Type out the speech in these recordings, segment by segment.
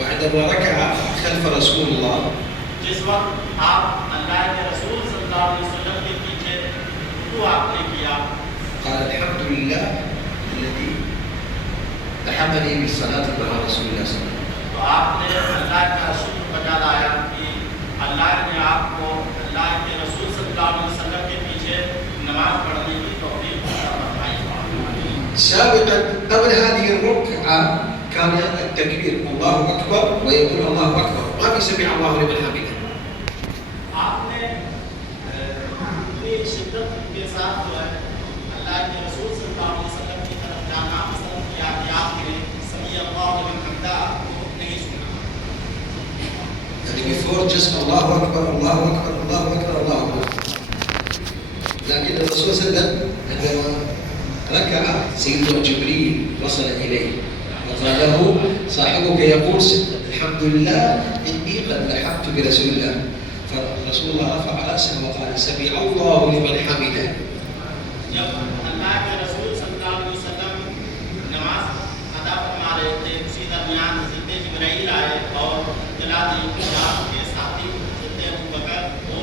وعندما ركع خلف رسول الله जिस वक्त आप अल्लाह के रसूल सल्लल्लाहु अलैहि वसल्लम के पीछे रुकू आपने किया, قال الحمد لله الذي لحقني بالصلاة مع رسول الله صلى الله عليه وسلم. तो आपने अल्लाह का शुक्र बजा लाया कि अल्लाह ने आपको अल्लाह के रसूल सल्लल्लाहु अलैहि वसल्लम के पीछे नमाज पढ़ने की तौफीक अता फरमाई। سابقا قبل هذه الركعة كان التكبير الله أكبر ويقول الله أكبر، ما في سمع الله لمن حمده. आपने इतनी शिद्दत के साथ जो है अल्लाह के रसूल सल्लल्लाहु अलैहि वसल्लम की तरफ जाना पसंद किया कि आपने समी अल्लाह लिमन हमिदा नहीं सुना। يعني before just الله أكبر الله أكبر الله أكبر الله أكبر. لكن الرسول صلى الله عليه وسلم عندما ركع سيدنا جبريل وصل إليه وقال له صاحبك يقول الحمد لله إني قد لحقت برسول الله. فرسول الله رفع رأسه وقال سمع الله لمن حمده. जब अल्लाह के रसूल सल्लल्लाहु अलैहि वसल्लम नमाज अदा फरमा रहे थे, उसी दरमियान हज़रत जिब्राइल आए और इत्तला दी कि आपके साथी हज़रत अबू बकर वो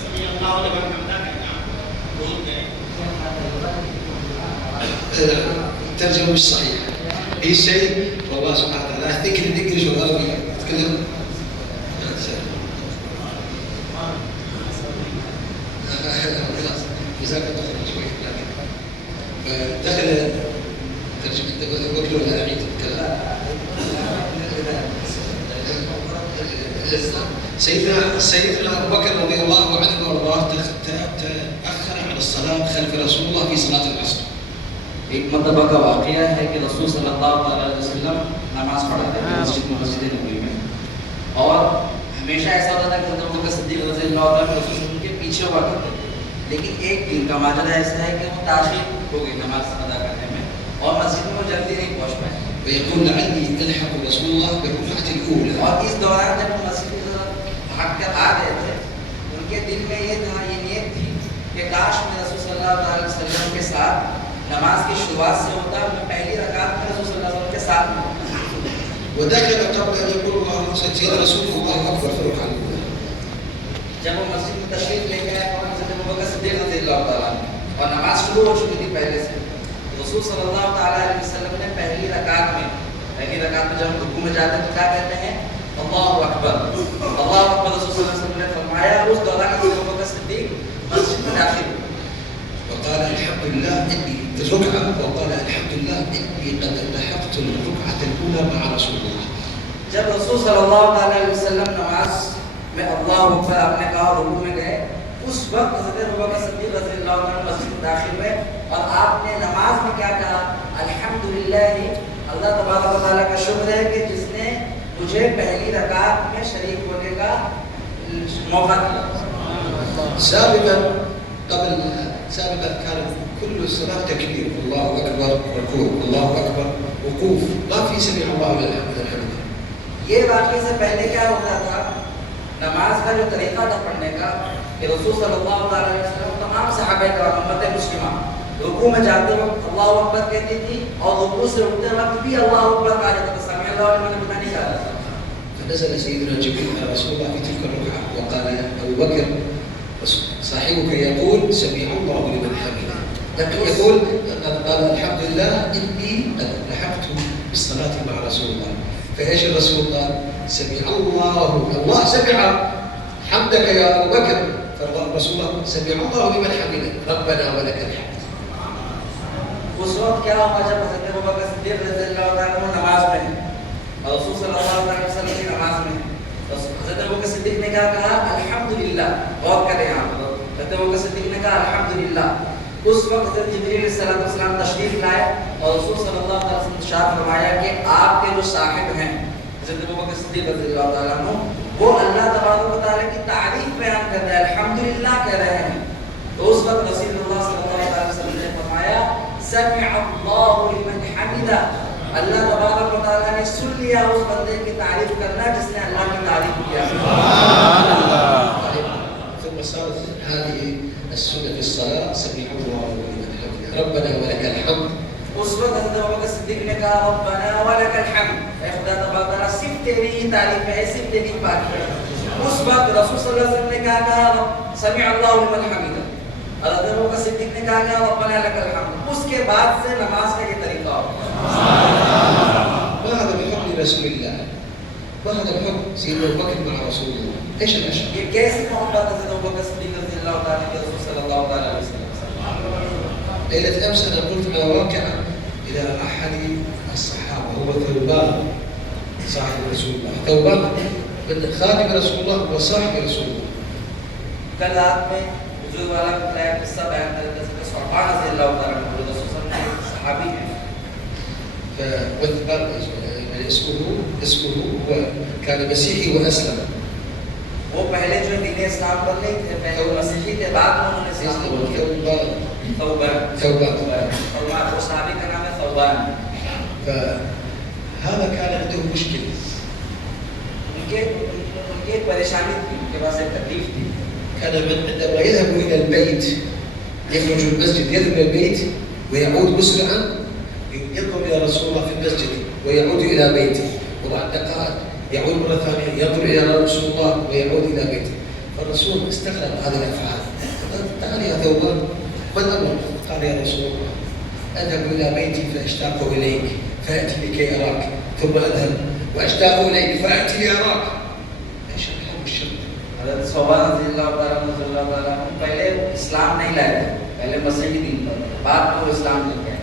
समी अल्लाह लिमन हमिदा कहना भूल गए। الترجمة مش صحيحة. He said والله سبحانه وتعالى I think in English or Arabic تتكلم جزاك الله خير شوي لكن فدخل ترجمة قلت له لا أعيد الكلام. سيدنا أبو بكر رضي الله عنه وارضاه تأخر عن الصلاة خلف رسول الله في صلاة العصر. एक मरतबा का वाक़या है कि रसूल सल्लल्लाहु अलैहि वसल्लम नमाज पढ़ाते थे मस्जिद नबवी में, और हमेशा ऐसा होता था कि हज़रत अबू बकर सिद्दीक़ रज़ियल्लाहु अन्हु रसूल सल्लल्लाहु के पीछे हुआ करते थे। लेकिन एक दिन का माजरा ऐसा है कि वो ताख़ीर हो गई नमाज अदा करने में और मस्जिद में वो जल्दी नहीं पहुँच पाए। ويقول لعلي ألحق رسول الله بالركعة الأولى. और इस दौरान जब वो मस्जिद की तरफ भाग कर आ गए थे, उनके दिल में ये था, ये नियत थी कि काश मैं रसूल सल्लल्लाहु अलैहि वसल्लम के साथ नमाज की शुरुआत से होता, मैं पहली रकात में रसूल सल्लल्लाहु अलैहि वसल्लम के साथ में होता। ودخل قبل أن يقول الله سيدنا رسول الله أكبر في الركعة الأولى. जब वो मस्जिद में तशरीफ लेके आए और हज़रत अबू बकर सिद्दीक़ रज़ियल्लाहु ताला अन्हु और नमाज शुरू हो चुकी थी पहले से, तो रसूल सल्लल्लाहु ताला अलैहि वसल्लम ने पहली रकात में जब हम रुकू में जाते हैं तो क्या कहते हैं? अल्लाहु अकबर। अल्लाहु अकबर रसूल सल्लल्लाहु अलैहि वसल्लम ने फरमाया। उस दौरान हज़रत अबू बकर सिद्दीक़ मस्जिद में दाखिल हुए وقال الحمد لله إني في الركعة وقال الحمد لله إني قد لحقت الركعة الأولى مع رسول الله. जब रसूल सल्लल्लाहु अलैहि वसल्लम नमाज में अल्लाहु अकबर आपने कहा और रुकू में गए, उस वक्त हज़रत अबू बकर सिद्दीक़ रज़ियल्लाहु अन्हु मस्जिद में दाखिल हुए और आपने नमाज में क्या कहा? अल्हम्दुलिल्लाह, अल्लाह तबारक व तआला का शुक्र है कि जिसने मुझे पहली रकात में शरीक होने का मौका दिया। سابقا كان كل الصلاة تكبير الله أكبر ركوع الله أكبر وقوف، ما في سمع الله لمن حمده. ये वाक़ये से पहले क्या होता था? नमाज का जो तरीका था पढ़ने का कि रसूल सल्लल्लाहु अलैहि वसल्लम तमाम सहाबा किराम उम्मत मुस्लिमा रुकू में जाते वक्त अल्लाहु अकबर कहती थी और रुकू से उठते वक्त भी अल्लाहु अकबर कहा जाता था, समी अल्लाहु लिमन हमिदा नहीं कहा जाता। فنزل سيدنا جبريل على رسول الله في تلك الركعة وقال أبو بكر صاحبك يقول سمع الله لمن حمده. لكن يقول قال الحمد لله إني قد لحقت بالصلاة مع رسول الله. فإيش الرسول قال؟ سمع الله سمع حمدك يا أبو بكر. فالرسول الله سمع الله لمن حمده ربنا ولك الحمد. उस वक्त क्या हुआ जब हज़रत अबू बकर सिद्दीक़ रज़ियल्लाहु अन्हु नमाज में और रसूल सल्लल्लाहु अलैहि वसल्लम की नमाज में, तो हज़रत अबू बकर सिद्दीक़ ने क्या कहा? अल्हम्दुलिल्लाह। गौर करें यहाँ पर, हज़रत अबू बकर सिद्दीक़ ने कहा अल्हम्दुलिल्लाह। उस वक्त हज़रत जिब्रील अलैहिस्सलाम तशरीफ लाए और रसूल सल्लल्लाहु अलैहि वसल्लम ने इरशाद फरमाया कि आपके जो साहिब हैं हज़रत अबू बकर सिद्दीक़ रज़ियल्लाहु ताला अन्हु, वो अल्लाह तबारक व तआला की तारीफ बयान कर रहे हैं, अल्हम्दुलिल्लाह कह रहे हैं। तो उस वक्त रसूलुल्लाह सल्लल्लाहु अलैहि वसल्लम ने फरमाया समिअ अल्लाहु लिमन हमिदा, अल्लाह तबारक व तआला ने सुन लिया उस बंदे की तारीफ करना जिसने अल्लाह की तारीफ किया। ثم صارت هذه السنة في الصلاة سمع الله لمن حمده ربنا ولك الحمد. उस वक्त हज़रत अबू बकर सिद्दीक़ ने कहा रब्बना व लकल हम्द, ऐ खुदा तबारक लेनी ही तारीफ है, सिर्फ लेनी ही बाकी है। उस वक्त रसूल सल्लल्लाहु अलैहि वसल्लम ने कहा समी अल्लाहु लिमन हमीदा, हज़रत अबू बकर सिद्दीक ने कहा रब्बना लकल हम्द। उसके बाद से नमाज का ये तरीका हो। ما هذا بحكم رسول الله، ما هذا الحكم سيدنا أبو بكر مع رسول الله، إيش الأشياء؟ ये कैसी मोहब्बत है हज़रत अबू बकर सिद्दीक रज़ियल्लाहु ताला के रसूल सल्लल्लाहु अलैहि वसल्लम। ليلة أمس أنا قلت على واقعة إلى أحد الصحابة هو ثوبان صاحب رسول الله، ثوبان من خادم رسول الله وصاحب رسول الله. कल रात में हुजूर वाला का किस्सा बयान कर रहे थे सौबान रज़ियल्लाहु ताला के रसूल सल्लल्लाहु अलैहि वसल्लम सहाबी हैं। اسمه هو كان مسيحي وأسلم. वो पहले जो दीन इस्लाम पर नहीं थे, पहले वो मसीही थे, बाद में उन्होंने इस्लाम कबूल किया। ثوبان वो सहाबी का नाम है ثوبان। فهذا كان عنده مشكلة. उनके परेशानी थी, उनके पास एक तकलीफ थी। كان عندما يذهب إلى البيت يخرج من المسجد يذهب إلى البيت ويعود مسرعا ينظر إلى رسول الله في المسجد ويعود إلى بيته، وبعد دقائق يعود مرة ثانية ينظر إلى رسول الله ويعود إلى بيته. فالرسول استغرب هذه الأفعال، قال تعال يا ثوبان ما الأمر؟ قال يا رسول الله أذهب إلى بيتي فأشتاق إليك فأتي لكي أراك، ثم أذهب وأشتاق إليك فأتي لأراك. إيش الحب الشرط؟ हज़रत ثوبان रज़ियल्लाहु ताला पहले इस्लाम नहीं लाए थे, पहले मसीही दीन पर, बाद में वो इस्लाम लेके आए।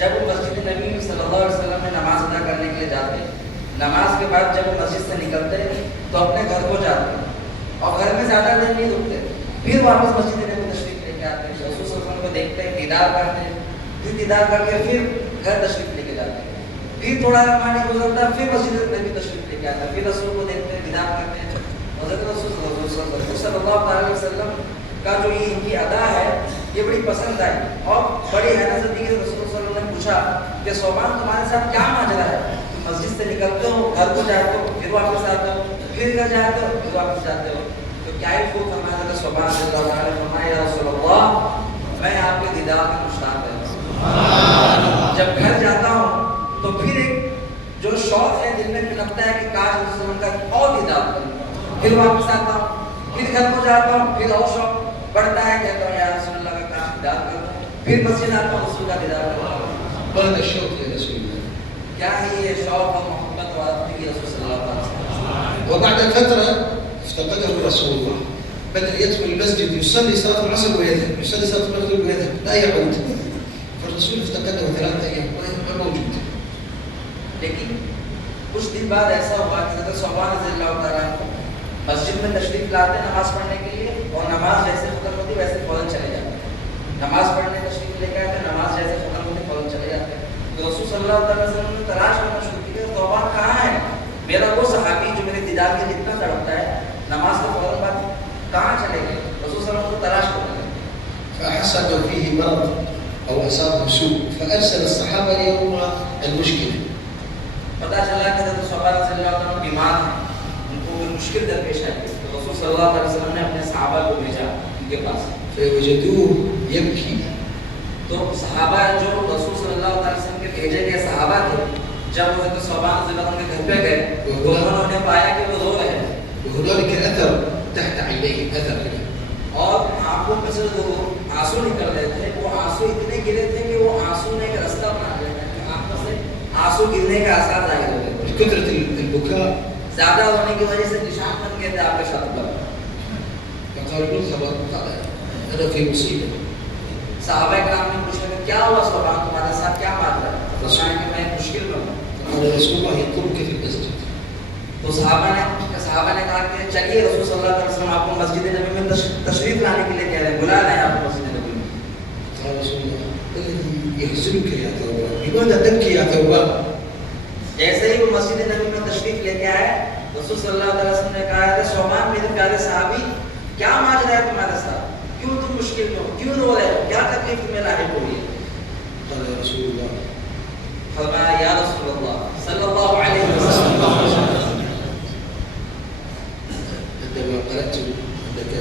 जब वो मस्जिद नबी सल्लल्लाहु अलैहि वसल्लम में नमाज अदा करने के लिए जाते, नमाज के बाद जब वो मस्जिद से निकलते तो अपने घर को जाते और घर में ज़्यादा देर नहीं रुकते, फिर वापस मस्जिद नबी तशरीफ लेके आते, रसूल सल्लल्लाहु अलैहि वसल्लम को देखते, दीदार करते, फिर दीदार करके फिर घर तशरीफ लेके जाते, फिर थोड़ा रमानी गुजरता, फिर मस्जिद नबी तशरीफ लेके आता, फिर रसूल को देखते, दीदार करते। हज़रत रसूल सल्लल्लाहु अलैहि वसल्लम का जो ये इनकी अदा है ये बड़ी पसंद आई और बड़ी हैरत से रसूल सल्लल्लाहु अलैहि वसल्लम ने पूछा कि ثوبان तुम्हारे साथ क्या माजरा है, तुम मस्जिद से निकलते हो, घर को जाते हो, फिर वापस आते हो, फिर घर जाते हो, फिर वापस जाते हो, तो क्या ही खूब फरमाया था ثوبان रज़ियल्लाहु ताला फरमाया या रसूल अल्लाह मैं आपके दीदार में मुश्ताक रहता हूं। जब घर जाता हूं तो फिर एक जो शौक है दिल में लगता है कि काश रसूल का और दीदार करूं, फिर वापस आता हूं, फिर घर को जाता हूं, फिर और शौक बढ़ता है, कहता हूं या रसूल अल्लाह का काश दीदार करूं, फिर मस्जिद आता हूं रसूल का दीदार करूं। هذا الشوق يا رسول الله. क्या है ये शौक और मोहब्बत और आदमी रसूल सल्लल्लाहु अलैहि वसल्लम। وبعد فترة افتقده رسول الله، بدأ يدخل المسجد يصلي صلاة العصر ويذهب، يصلي صلاة المغرب ويذهب، لا يعود. فالرسول افتقده 3 أيام ما موجود. लेकिन कुछ दिन बाद ऐसा हुआ कि हज़रत ثوبان रज़ियल्लाहु ताला मस्जिद में तशरीफ लाते नमाज पढ़ने के लिए और नमाज जैसे खत्म होती वैसे फौरन चले जाते, नमाज पढ़ने तशरीफ लेके आते, नमाज जैसे खत्म होती फौरन चले जाते। तो रसूल सल्लल्लाहु अलैहि वसल्लम ने तलाश करना शुरू की ثوبان कहाँ है, मेरा वो सहाबी जो मेरे दीदार के लिए इतना तड़पता है, नमाज के फौरन बाद कहाँ चले गए। रसूल सल्लल्लाहु अलैहि वसल्लम को तलाश करने लगे। فأحس أنه فيه مرض أو أصابه سوء فأرسل الصحابة ليروا المشكلة. पता चला कि हज़रत ثوبان रज़ियल्लाहु ताला बीमार हैं, उनको कोई मुश्किल दरपेश आई, तो रसूल सल्लल्लाहु अलैहि वसल्लम ने अपने सहाबा को भेजा उनके पास। فوجدوه يبكي. तो सहाबा जो रसूल सल्लल्लाहु अलैहि वसल्लम के भेजे गए सहाबा थे, जब हज़रत ثوبان रज़ियल्लाहु के घर पे गए तो उन्होंने पाया कि वो रो रहे हैं وهنالك أثر تحت عينيه، أثر هنا. और आंखों में से वो आंसू निकल रहे थे, वो आंसू इतने गिरे थे कि वो आंसू ने एक रास्ता बना लिया था, आंखों से आंसू गिरने का आसार जाहिर हो गए। كثرة البكاء ज्यादा होने की वजह से निशान बन गए थे आपके साथ पर। فقال له خبر قال أنا في مصيبة. सहाबा कराम ने पूछा कि क्या हुआ ثوبان, तुम्हारे साथ क्या बात है। बताया कि मैं मुश्किल में हूं। قال رسول الله يطلبك في المسجد. तो सहाबा ने कहा कि चलिए रसूल सल्लल्लाहु अलैहि वसल्लम आपको मस्जिद नबी में तशरीफ लाने के लिए कह रहे हैं, बुला रहे हैं आपको मस्जिद नबी में। قال رسول الله الذي يحزنك يا ثوبان لماذا تبكي يا ثوبان. जैसे ही वो मस्जिद नबी में तशरीफ लेके आए, रसूल सल्लल्लाहु अलैहि वसल्लम ने कहा है ثوبان मेरे प्यारे सहाबी क्या माजरा है तुम्हारे साथ, क्यों तुम मुश्किल में हो, क्यों रो रहे हो, क्या तकलीफ तुम्हें लाहिक हुई है। قال يا رسول الله फरमाया या रसूल अल्लाह सल्लल्लाहु अलैहि वसल्लम عندما قرأت أنك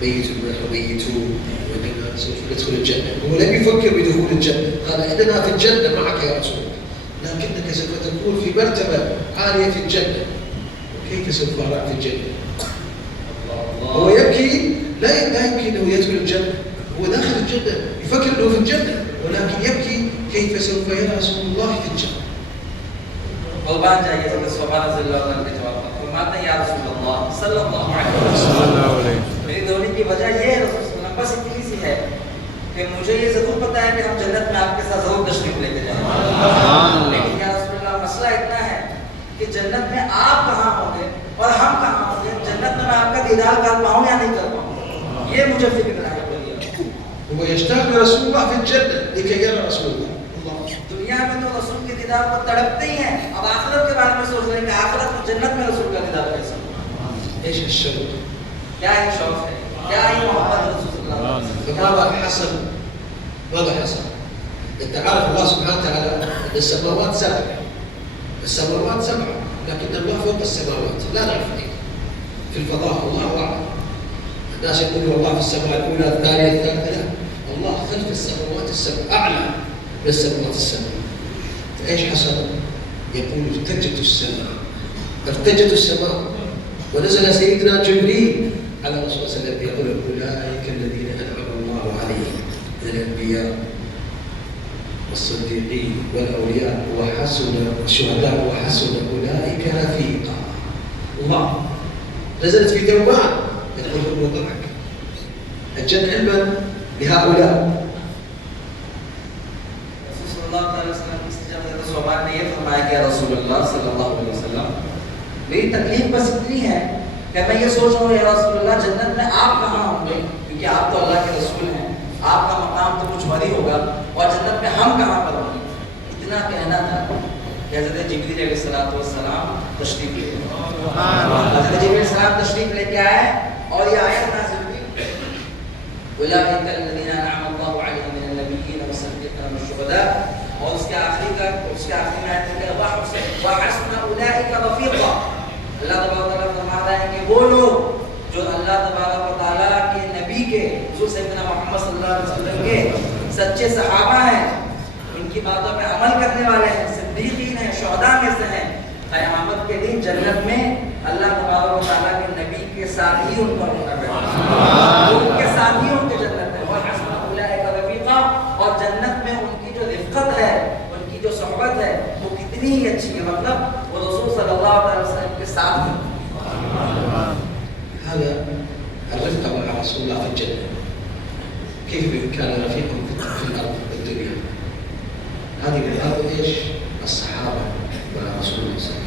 ميت ونحن ميتون وأننا سوف ندخل الجنة، هو لم يفكر بدخول الجنة، قال إننا في الجنة معك يا رسول الله، لكنك سوف تكون في مرتبة عالية في الجنة. وكيف سوف أرى في الجنة؟ هو يبكي، لا يبكي أنه يدخل الجنة، هو داخل الجنة يفكر أنه في الجنة، ولكن يبكي كيف سوف يرى رسول الله في الجنة. कुर्बान चाहिए तो सुभान अल्लाह के जवाब फरमाते हैं या रसूल अल्लाह सल्लल्लाहु अलैहि वसल्लम, मेरी दोने की वजह ये है रसूल सल्लल्लाहु अलैहि वसल्लम, बस इतनी सी है कि मुझे ये जरूर पता है कि हम जन्नत में आपके साथ जरूर तशरीफ लेके जाएंगे, लेकिन या रसूल अल्लाह मसला इतना है कि जन्नत में आप कहाँ होंगे और हम कहाँ होंगे, जन्नत में मैं आपका दीदार कर पाऊँ या नहीं कर पाऊँ, ये मुझे फिक्र है। هو يشتاق لرسول الله في الجنة لكي يرى رسول الله. दुनिया में तो रसूल के दीदार को तड़पते ही हैं, अब आखिरत के बारे में सोच रहे हैं कि आखिरत में जन्नत में रसूल का दीदार कैसे होगा। ايش الشوق؟ क्या ही शौक है, क्या ही मोहब्बत है रसूल सल्लल्लाहु अलैहि वसल्लम। فماذا حصل؟ ماذا حصل؟ انت عارف الله سبحانه وتعالى ان السماوات سبع، السماوات سبعة، لكن الله فوق السماوات، لا نعرف ايه في الفضاء، الله اعلم. الناس يقولون الله في السماء الاولى الثانية الثالثة، لا، الله خلف السماوات السبع، اعلى من السماوات السبع. فايش حصل؟ يقول ارتجت السماء، ارتجت السماء، ونزل سيدنا جبريل على الرسول صلى الله عليه وسلم يقول اولئك الذين انعم الله عليهم من الانبياء والصديقين والاولياء وحسن الشهداء وحسن اولئك رفيقا. الله نزلت في دوام يقول هو ضحك الجنة علما لهؤلاء. ने ये फरमाया कि रसूलुल्लाह सल्लल्लाहु अलैहि वसल्लम, मेरी तकलीफ बस इतनी है कि मैं ये सोच रहा हूँ या रसूलुल्लाह जन्नत में आप कहाँ होंगे, क्योंकि आप तो अल्लाह के रसूल हैं, आपका मकाम तो कुछ और ही होगा, और जन्नत में हम कहाँ पर होंगे। इतना कहना था कि हज़रत जिब्रील अलैहिस्सलाम तशरीफ ले आए, हज़रत जिब्रील अलैहिस्सलाम तशरीफ लेके आए और ये आयत नाज़िल हुई उलाइका अल्लज़ीना अनअम अल्लाहु अलैहिम मिनन नबिय्यीन वस्सिद्दीक़ीन वश्शुहदा, और उसके आखिरी में आयत है व हस्न उलाइका रफीक़ा। अल्लाह तबारक व तआला फरमा रहा है कि वो लोग जो अल्लाह तबारक व तआला के नबी के हुज़ूर सैयदना मोहम्मद सल्लल्लाहु अलैहि वसल्लम के सच्चे सहाबा हैं, इनकी बातों पे अमल करने वाले हैं, सिद्दीक़ीन हैं, शुहदा में से हैं, क़यामत के दिन जन्नत में अल्लाह तबारक व तआला के नबी के साथ ही उनको उनके साथ ही उनके जन्नत है। व हस्न उलाइका रफीक़ा, और जन्नत में उनकी जो रिफ़क़त है, उनकी जो सोहबत है वो कितनी ही अच्छी है, मतलब वो रसूल सल्लल्लाहु अलैहि वसल्लम के साथ हैं। هذا الرفقة مع رسول الله في الجنة، كيف كان رفيقهم في الأرض الدنيا؟ هذه ايش؟ الصحابة مع رسول الله صلى الله عليه وسلم.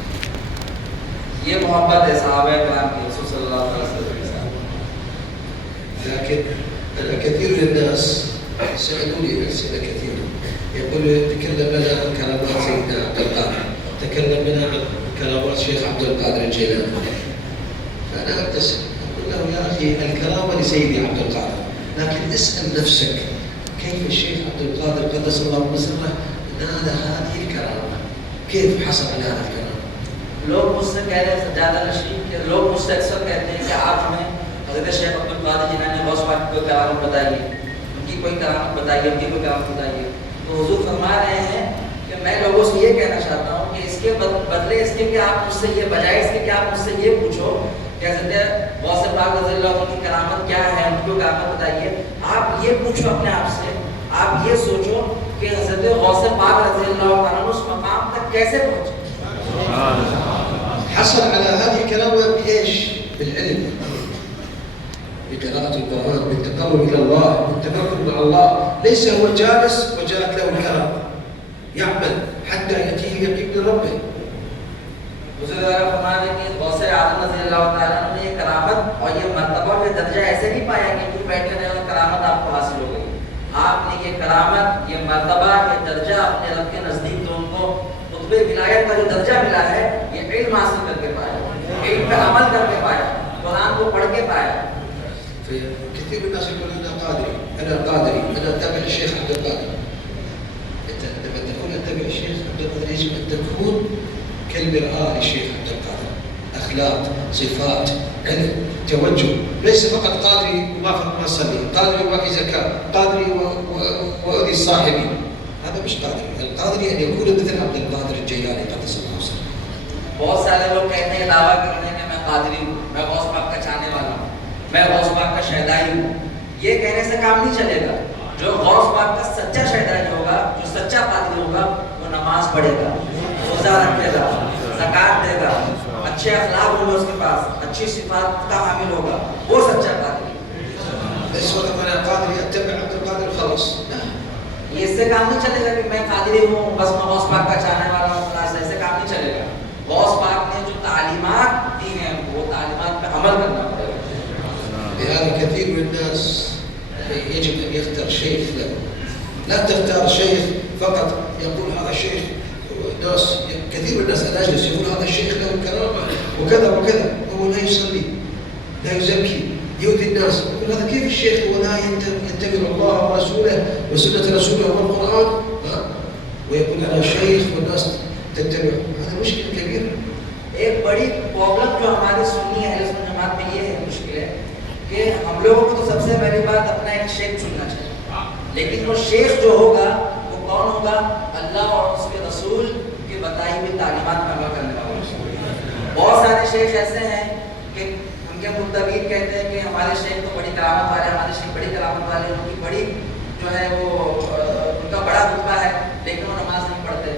ये मोहब्बत है सहाबा किराम की रसूल सल्लल्लाहु अलैहि वसल्लम के साथ। لكن كثير من الناس سألوني أسئلة كثيرة، يقول تكلم لنا عن كرامات سيدنا عبد القادر، تكلم لنا عن كرامات شيخ عبد القادر الجيلاني. فأنا أبتسم أقول له يا أخي الكرامة لسيدي عبد القادر، لكن اسأل نفسك كيف الشيخ عبد القادر قدس الله سره نال هذه الكرامة؟ كيف حصل على هذا الكرامة؟ लोग मुझसे कह रहे हैं ज़्यादा नशीब के लोग मुझसे अक्सर कहते हैं कि आप हमें हज़रत शेख अब्दुल कादिर जिलानी गौस पाक की कोई करामत बताइए, उनकी कोई करामत बताइए, उनकी कोई करामत बताइए। तो हुजूर फरमा रहे हैं कि मैं लोगों से ये कहना चाहता हूँ कि इसके बदले इसके कि आप मुझसे ये बजाय इसके कि आप मुझसे ये पूछो कि हज़रत गौस पाक रज़ियल्लाहु अन्हु की करामत क्या है, उनकी कोई करामत बताइए। आप ये पूछो अपने आप से, आप ये सोचो कि हज़रत गौस पाक रज़ियल्लाहु अन्हु उस मकाम तक कैसे पहुँचे। حصل على هذه الكرامة بإيش؟ بالعلم، بقراءة القرآن، بالتقرب إلى الله، بالتقرب مع الله. ليس هو جالس وجاءت له الكرامة، يعمل حتى يأتيه اليقين من ربه. गौसे आज़म रज़ियल्लाहु ताला अन्हु ने ये करामत और ये मर्तबा और ये दर्जा ऐसे नहीं पाया कि तुम बैठे रहे और करामत आपको हासिल हो गई। आपने ये करामत, ये मर्तबा, ये दर्जा अपने रब के नज़दीक जो उनको खुतबे विलायत का जो दर्जा मिला है, ये इल्म हासिल करके पाया, इल्म पे अमल करके पाया, कुरान को पढ़ के पाया। كثير من الناس يقولون أنا قادري، أنا قادري، أنا أتبع الشيخ عبد القادر. أنت لما تكون أتبع الشيخ عبد القادر يجب أن تكون كالمرآة للشيخ عبد القادر، أخلاق، صفات، علم، توجه، ليس فقط قادري وما أصلي، قادري وما في زكاة، قادري وأؤذي صاحبي، هذا مش قادري. القادري أن يكون مثل عبد القادر الجيلاني बहुत सारे लोग कहते हैं, दावा करते हैं कि मैं कादरी हूँ, मैं गौस पाक का चाहने वाला हूँ, मैं गौस पाक का शहदाई हूँ। ये कहने से काम नहीं चलेगा। जो गौस पाक का सच्चा शहदाई होगा, जो सच्चा कादरी होगा, वो नमाज पढ़ेगा, रोजा रखेगा, ज़कात देगा, अच्छे अखलाक होंगे उसके पास, अच्छी सिफात का हामिल होगा, वो सच्चा कादरी। इस वक्त मैं कादरी अत्तबअ अब्दुल कादिर खलास। ये इससे काम नहीं चलेगा कि मैं कादरी हूँ, बस मैं गौस पाक का चाहने वाला हूँ, खलास, ऐसे काम नहीं चलेगा। गौस पाक ने जो तालीमात दी हैं, वो तालीमात पे अमल करना पड़ेगा। لهذا كثير من الناس يجب أن يختار شيخ له. لا تختار شيخ فقط يقول هذا الشيخ. ناس كثير من الناس أنا أجلس يقول هذا الشيخ له كرامة وكذا وكذا، هو لا يصلي، لا يزكي، يؤذي الناس. يقول هذا كيف الشيخ ولا يتبع الله ورسوله وسنة رسوله والقرآن، ويقول أنا شيخ والناس تتبعه؟ هذا مشكلة كبيرة. एक बड़ी प्रॉब्लम जो हमारी सुन्नी अहले सुन्नत जमात में ये है, मुश्किल है कि हम लोगों को तो सबसे पहली बात अपना एक शेख चुनना चाहिए, लेकिन वो शेख जो होगा वो कौन होगा? अल्लाह और उसके रसूल की बताई हुई तालीमात पर अमल करने वाला। बहुत सारे शेख ऐसे हैं कि उनके मुत्तबीन कहते हैं कि हमारे शेख तो बड़ी करामत वाले, हमारे शेख बड़ी करामत वाले, उनकी बड़ी जो है वो उनका बड़ा रुतबा है, लेकिन वो नमाज नहीं पढ़ते,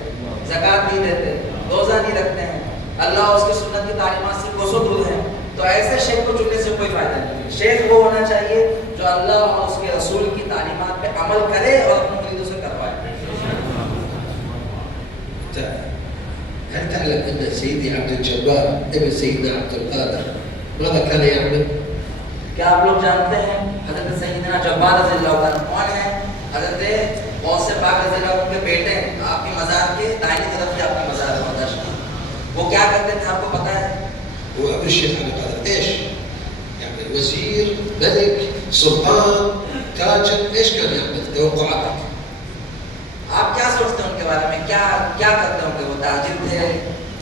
ज़कात नहीं देते, रोज़ा नहीं रखते हैं, अल्लाह और उसकी सुन्नत की तालीमात से कोसों दूर हैं। तो ऐसे शेख को चुनने से कोई फायदा नहीं है। शेख वो होना चाहिए जो अल्लाह और उसके रसूल की तालीमात पे अमल करे और अपने मुरीदों से करवाए। هل تعلم أن سيدي عبد الجبار ابن سيدنا عبد القادر ماذا كان يعمل؟ क्या आप लोग जानते हैं हज़रत सैयदना जब्बार रज़ियल्लाहु अन्हु कौन है? हज़रत गौस पाक रज़ियल्लाहु अन्हु के बेटे, आपकी मज़ार के दाहिनी तरफ ही आपका मज़ार है मदरसा। वो क्या करते थे आपको पता है? هو ابن الشيخ عبد القادر ايش؟ يعني وزير، ملك، سلطان، تاجر، ايش كان يعمل؟ توقعاتك؟ आप क्या सोचते हैं उनके बारे में? क्या क्या करते होंगे? वो ताजिर थे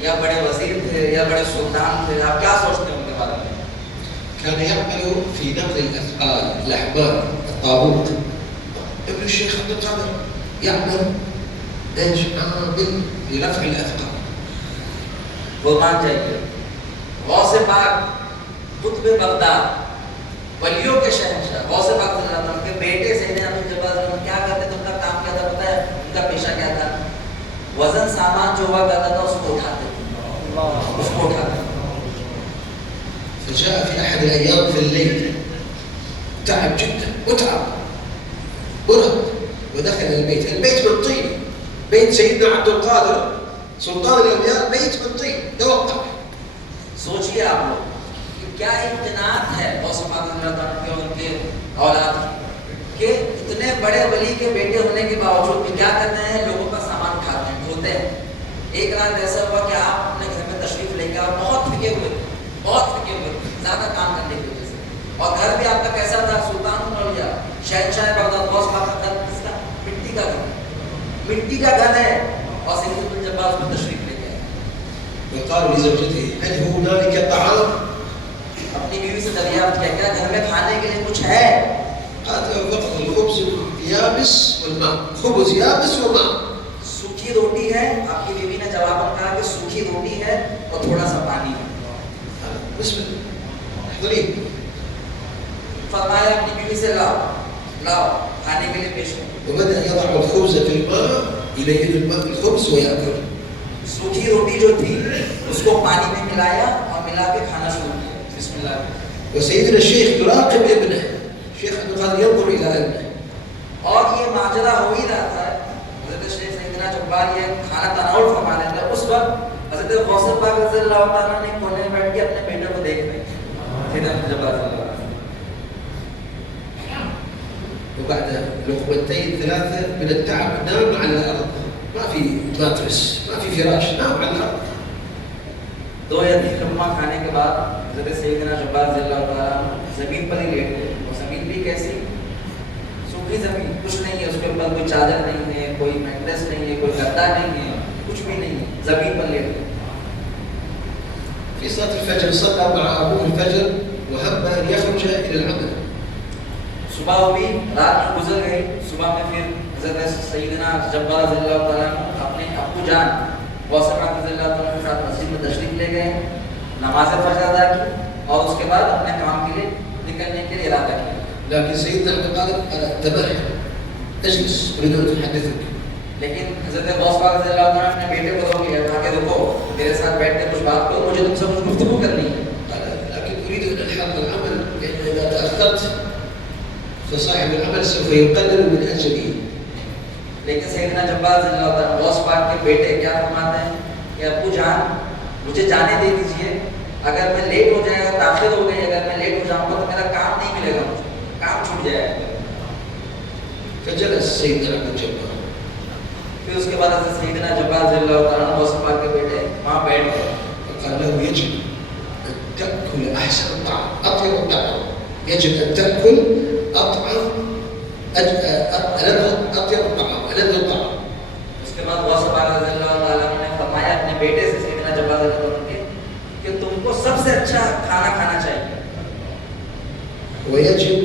या बड़े वजीर थे या बड़े सुल्तान थे? आप क्या सोचते हैं उनके बारे में? كان يعمل في نقل الأثقال، الأحمال، الطابوت. ابن الشيخ عبد القادر يعمل ايش؟ عامل لرفع الأثقال. वो मान जाइए गौस पाक कुतुब बगदाद, वलियों के शहंशाह गौस पाक के बेटे सैयदना अब्दुल जब्बार क्या करते थे? उनका काम क्या था पता है? उनका पेशा क्या था? वजन सामान जो हुआ करता था उसको उठाते थे, उसको उठाते। فجاء في أحد الأيام في الليل تعب جدا، متعب، مرض، ودخل البيت من طين، بيت سيدنا عبد القادر سلطان الأولياء، بيت من طين. توقع. सोचिए आप लोग कि क्या इम्तिनात है गौस पाक के उनके औलाद के, इतने बड़े वली के बेटे होने के बावजूद भी क्या करते हैं? लोगों का सामान उठाते हैं, ढोते हैं। एक रात ऐसा हुआ कि आप अपने घर में तशरीफ लेके और बहुत थके हुए, ज़्यादा काम करने की वजह से, और घर भी आपका कैसा था? सुल्तान औलिया, शहंशाह बगदाद गौस पाक का घर किसका? मिट्टी का घर, मिट्टी का घर है। और सैयद अब्दुल जब्बार उसमें तशरीफ लेके आए। وقالوا لزوجته هل هنالك طعام؟ अपनी बीवी से दरियाफ्त किया क्या घर में खाने के लिए कुछ है? قالت له فقط الخبز اليابس والماء، خبز يابس وماء. सूखी रोटी है। आपकी बीवी ने जवाबन कहा कि सूखी रोटी है और थोड़ा सा पानी है। بسم الله احضري. फरमाया अपनी बीवी से लाओ लाओ खाने के लिए पेश करो। وبدأ يضع الخبز في الماء، يلين الماء الخبز ويأكل. सूखी रोटी जो थी उसको पानी में मिलाया और मिला के खाना शुरू किया। बिस्मिल्लाह। وسيدنا الشيخ يراقب ابنه، الشيخ عبد القادر ينظر إلى ابنه. और ये माजरा हो ही रहा था। हज़रत शेख सैयदना जब्बार ये खाना तनाउल फरमा रहे थे, उस वक्त हज़रत गौस पाक रज़ियल्लाहु ताला ने कोने में बैठ के अपने बेटे को देख रहे थे। وبعد لقمتين ثلاثة من التعب نام على الأرض، ما في ماترس، ما في فراش، نام على الأرض. 2 या 3 लुकमा खाने के बाद हज़रत सैयदना जब्बार रज़ियल्लाहु ताला ज़मीन पर ही लेट गए। और ज़मीन भी कैसी? सूखी ज़मीन, कुछ नहीं है उसके ऊपर, कोई चादर नहीं है, कोई मैट्रेस नहीं है, कोई गद्दा नहीं है, कुछ भी नहीं है, ज़मीन पर लेट गए। في صلاة الفجر صلى مع أبوه الفجر وهم أن يخرج إلى العمل. सुबह हुई, रात में गुजर गई। सुबह में फिर हज़रत सैयदना जब्बार रज़ियल्लाहु ताला अपने अब्बू जान बहुत से रज़ियल्लाहु अन्हु के साथ मस्जिद में तशरीफ ले गए, नमाज फजर अदा की और उसके बाद अपने काम के लिए निकलने के लिए इरादा किया। لكن سيدنا عبد القادر انتبه اجلس اريد ان احدثك. लेकिन हज़रत गौस पाक रज़ियल्लाहु अन्हु ने अपने बेटे को रोक लिया, कहा कि रुको, मेरे साथ बैठ कर कुछ बात करो, मुझे तुमसे कुछ गुफ्तगू करनी है। قال لكن اريد ان الحق العمل لان اذا تاخرت فصاحب العمل سوف يقلل من اجلي. लेकिन सैयदना जब्बार रज़ियल्लाहु अन्हु गौस पाक के बेटे क्या फरमाते हैं कि अब्बू जान मुझे जाने दे दीजिए, अगर मैं लेट हो जाएगा, ताखिर हो गई, अगर मैं लेट हो जाऊंगा तो मेरा काम नहीं मिलेगा, मुझे काम छूट जाएगा। فجلس سيدنا عبد الجبار. फिर उसके बाद सैयदना जब्बार रज़ियल्लाहु अन्हु गौस पाक के बेटे वहां बैठ गए। فقال له يجب ان تاكل احسن الطعام اطيب الطعام، يجب ان تاكل اطعم اطيب الطعام الذ الطعام. उसके बाद गौस पाक रज़ियल्लाहु अन्हु ने फरमाया अपने बेटे से सैयदना जब्बार रज़ियल्लाहु अन्हु कि तुमको सबसे अच्छा खाना खाना चाहिए ويجب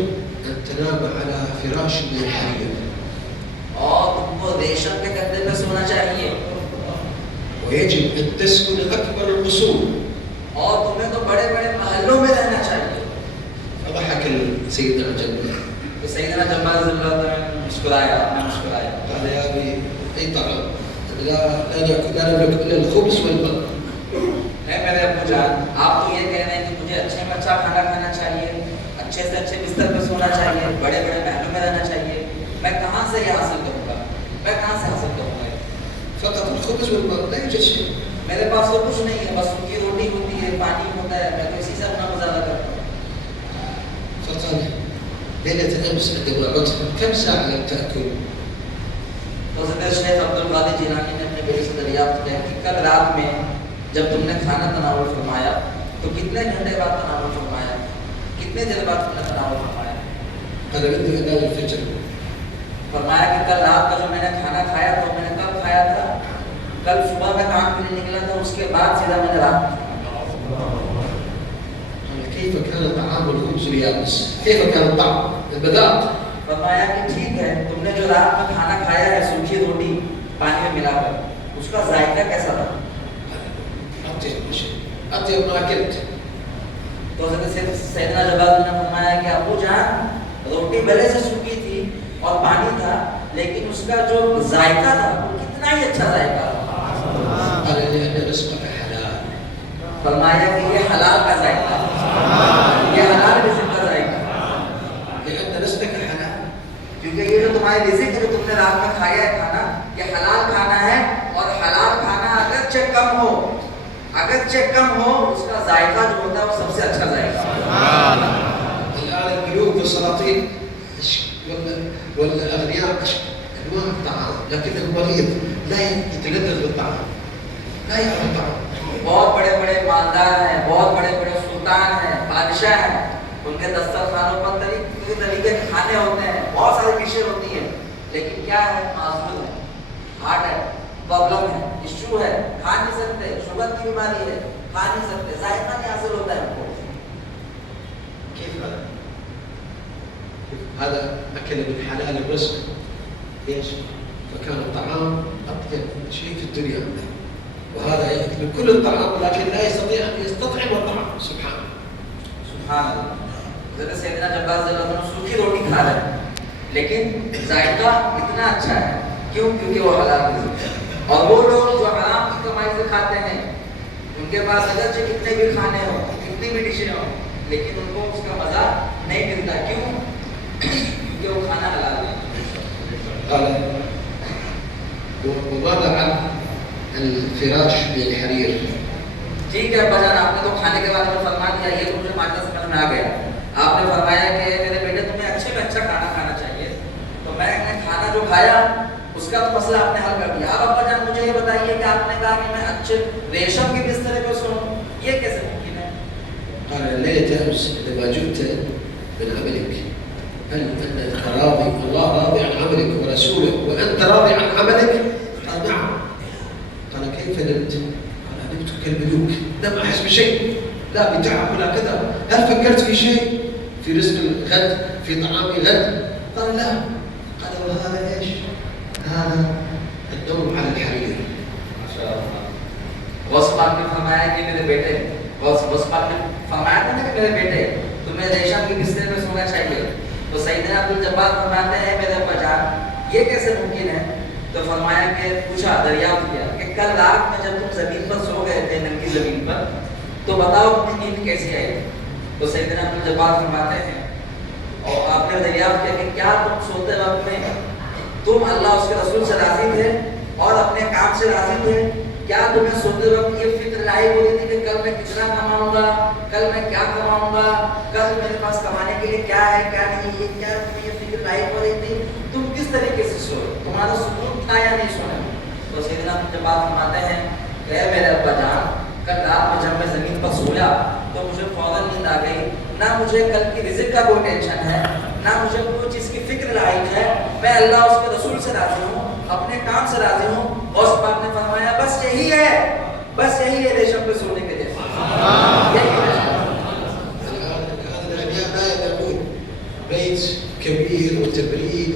ان تنام على فراش من الحرير और तुमको रेशम के गद्दे में सोना चाहिए ويجب ان تسكن اكبر القصور. और तुम्हें तो बड़े बड़े महलों में रहना चाहिए। فضحك سيدنا الجبار. तो सैयदना जब्बार रज़ियल्लाहु अन्हु मुस्कुराया, मुस्कुराया। قال يا ابي اي طعام لا نملك الا الخبز والماء. मेरे अब्बू जान, आप तो ये कह रहे हैं कि मुझे अच्छे में अच्छा खाना खाना चाहिए, अच्छे से अच्छे बिस्तर पर सोना चाहिए, बड़े बड़े महलों में रहना चाहिए, मैं कहाँ से ये हासिल करूँगा, मैं कहाँ से हासिल करूँगा? فقط الخبز والماء لا يوجد شيء. मेरे पास तो कुछ नहीं है, बस सूखी रोटी होती है, पानी होता है, मैं तो इसी से अपना गुजारा करता हूँ। فقال ليلة امس عندما عدت كم ساعة لم تاكل؟ तो हज़रत शेख अब्दुल कादिर जिलानी ने अपने बेटे से दरियाफ्त किया कि कल रात में जब तुमने खाना तनावुल फरमाया तो कितने घंटे बाद तनावुल फरमाया, कितने देर बाद तुमने तनावुल फरमाया? قال عندي اذان الفجر. फरमाया कि कल रात का जो मैंने खाना खाया तो मैंने कब खाया था? कल सुबह में काम के लिए निकला था, उसके बाद सीधा मैंने रात में قال كيف كان طعام الخبز اليابس؟ كيف كان الطعم؟ البذاق. फरमाया कि ठीक है, तुमने जो रात में खाना खाया है सूखी रोटी पानी में मिलाकर, उसका जायका कैसा था? اطيب شيء اطيب ما اكلت. तो सैयदना जब्बार ने फरमाया कि अब्बू जान रोटी भले से सूखी थी और पानी था, लेकिन उसका जो जायका था वो कितना ही अच्छा जायका था। قال لان رزقك حلال. फरमाया कि ये हलाल का जायका है, ये हलाल रिज़्क़ का जायका है, لان رزقك حلال. क्योंकि ये जो तुम्हारी रिज़्क़ है जो तुमने रात में खाया है खाना, ये हलाल खाना है और हलाल खाना अगरचे कम हो उसका जायका जो होता है वो सबसे अच्छा जायका है। الان الملوك والسلاطين والاغنياء انواع الطعام لكنه مريض لا يتلذذ بالطعام لا يعرف الطعام. बहुत बड़े बड़े मालदार हैं, बहुत बड़े बड़े सुल्तान हैं, बादशाह हैं, उनके दस्तरखानों पर तरीके के खाने होते हैं, बहुत सारी डिशें होती हैं, लेकिन क्या है, माजूर है, हार्ट है, प्रॉब्लम है, इश्यू है, खा नहीं सकते, शुगर की बीमारी है, खा नहीं सकते, जायका नहीं हासिल होता है उनको। كيف هذا؟ هذا اكل من حلال الرزق. ايش؟ فكان الطعام اطيب شيء في الدنيا عنده. وهذا ياكل كل الطعام ولكن لا يستطيع ان يستطعم الطعام. سبحان الله. हज़रत सैयदना जब्बार रज़ियल्लाहु अन्हु सूखी रोटी खा रहे हैं, लेकिन जायका इतना अच्छा है, क्यों? क्योंकि वो हलाल रिज़्क़ है। और वो लोग जो हराम की कमाई से खाते हैं, उनके पास अगरचे कितने भी खाने हो, कितनी भी डिशें हो, लेकिन उनको उसका मजा नहीं मिलता, क्यों? क्योंकि वो खाना हलाल है। قال وماذا عن الفراش بالحرير؟ ठीक है अब्बा जान, आपने तो खाने के बारे में फरमा दिया, ये तो मुझे माजरा समझ में आ गया। आपने फरमाया कि मेरे बेटे तुम्हें अच्छे में अच्छा खाना खाना चाहिए, तो मैंने खाना जो खाया उसका तो मसला आपने हल कर दिया। अब अब्बा जान मुझे ये बताइए कि आपने कहा कि मैं अच्छे रेशम के बिस्तर पे सोऊं, ये कैसे मुमकिन है? قال ليلة امس عندما جئت من عملك هل انت راضي؟ الله راضي عن عملك ورسوله وانت راضي عن عملك؟ قال نعم. قال كيف نمت؟ قال نمت كالملوك، لم احس بشيء، لا بتعب ولا كذا. هل فكرت في شيء؟ في رزق الغد؟ في طعام غد؟ قال لا. قال وهذا ايش؟ هذا النوم على الحرير. ما شاء الله. गौस पाक ने फरमाया कि मेरे बेटे, गौस पाक ने फरमाया था ना कि मेरे बेटे तुम्हें रेशम के बिस्तर में सोना चाहिए। तो सैयदना अब्दुल जब्बार फरमाते हैं मेरे अब्बा जान ये कैसे मुमकिन है? तो फरमाया कि पूछा, दरियाफ्त किया कि कल रात में जब तुम जमीन पर सो गए थे, नंगी जमीन पर, तो बताओ तुम्हें नींद कैसी आई? तो सैयदना अब्दुल जब्बार फरमाते हैं और आपने दरियाफ्त किया कि क्या तुम सोते वक्त में तुम अल्लाह उसके रसूल से राजी थे और अपने काम से राजी थे? क्या तुम्हें सोते वक्त ये फिक्र लायक हो रही थी कि कल मैं कितना कमाऊंगा, कल मैं क्या कमाऊंगा, कल मेरे पास कमाने के लिए क्या है क्या नहीं, ये क्या तुम्हें ये फिक्र लायक हो रही थी? तुम किस तरीके से सोए, तुम्हारा सुकून था या नहीं सोने? तो सैयदना जब बात फरमाते हैं कि मेरे अब्बा जान कल रात में जब मैं जमीन पर सोया तो मुझे फौरन नींद आ गई, ना मुझे कल की रिज़्क़ का कोई टेंशन है, ना मुझे कोई चीज़ की फिक्र लायक है, मैं अल्लाह उसके रसूल से राजी हूँ, अपने काम से राजी हूँ। गौस पाक ने फरमाया बस यही है रेशम पे सोने के लिए। بيت كبير وتبريد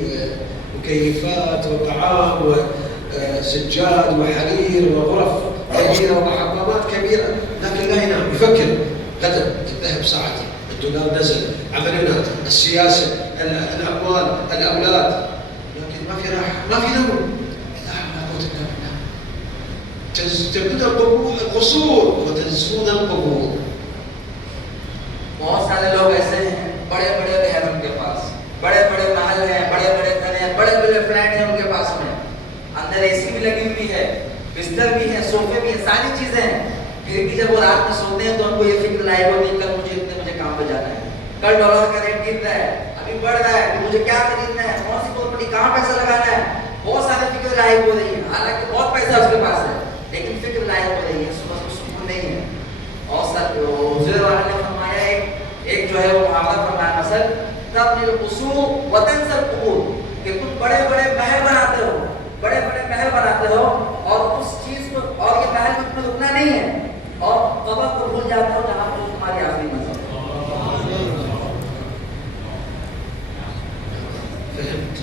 ومكيفات وطعام وسجاد وحرير وغرف كبيرة وحمامات كبيرة، لكن لا ينام يفكر غدا الذهب صعد، الدولار نزل، عمليات، السياسة، الأموال، الأولاد، لكن ما في راحة، ما في نوم. لا حول ولا قوة إلا بالله. تبنون القصور وتنسون القبور. बहुत सारे लोग ऐसे हैं, बड़े बड़े घर उनके पास, बड़े बड़े महल हैं, बड़े बड़े घर हैं, बड़े बड़े फ्लैट हैं उनके पास में, अंदर एसी भी लगी हुई है, बिस्तर भी है, सोफे भी है, सारी चीजें हैं। फिर भी जब वो रात में सोते हैं तो उनको ये फिक्र लायक होती है कल मुझे इतने बजे काम पे जाना है, कल डॉलर का रेट गिर रहा है, अभी बढ़ रहा है, तो मुझे क्या खरीदना है, कौन सी प्रॉपर्टी, कहाँ पैसा लगाना है, बहुत सारी फिक्र लायक हो रही है। हालांकि बहुत पैसा उसके पास है लेकिन फिक्र लायक हो रही है, सुबह सुकून नहीं है। और सर हुजूर वाला ने फरमाया एक जो है वो मुहावरा फरमाया मसल तब्निल कुसूर वतन सर कुबूर, कि तुम बड़े बड़े महल बनाते हो, बड़े बड़े महल बनाते हो और उस चीज को, और ये महल में तुम्हें रुकना नहीं है और कब्र को भूल जाते हो जहां पर तुम्हारी आखिरी मंजिल। فهمت.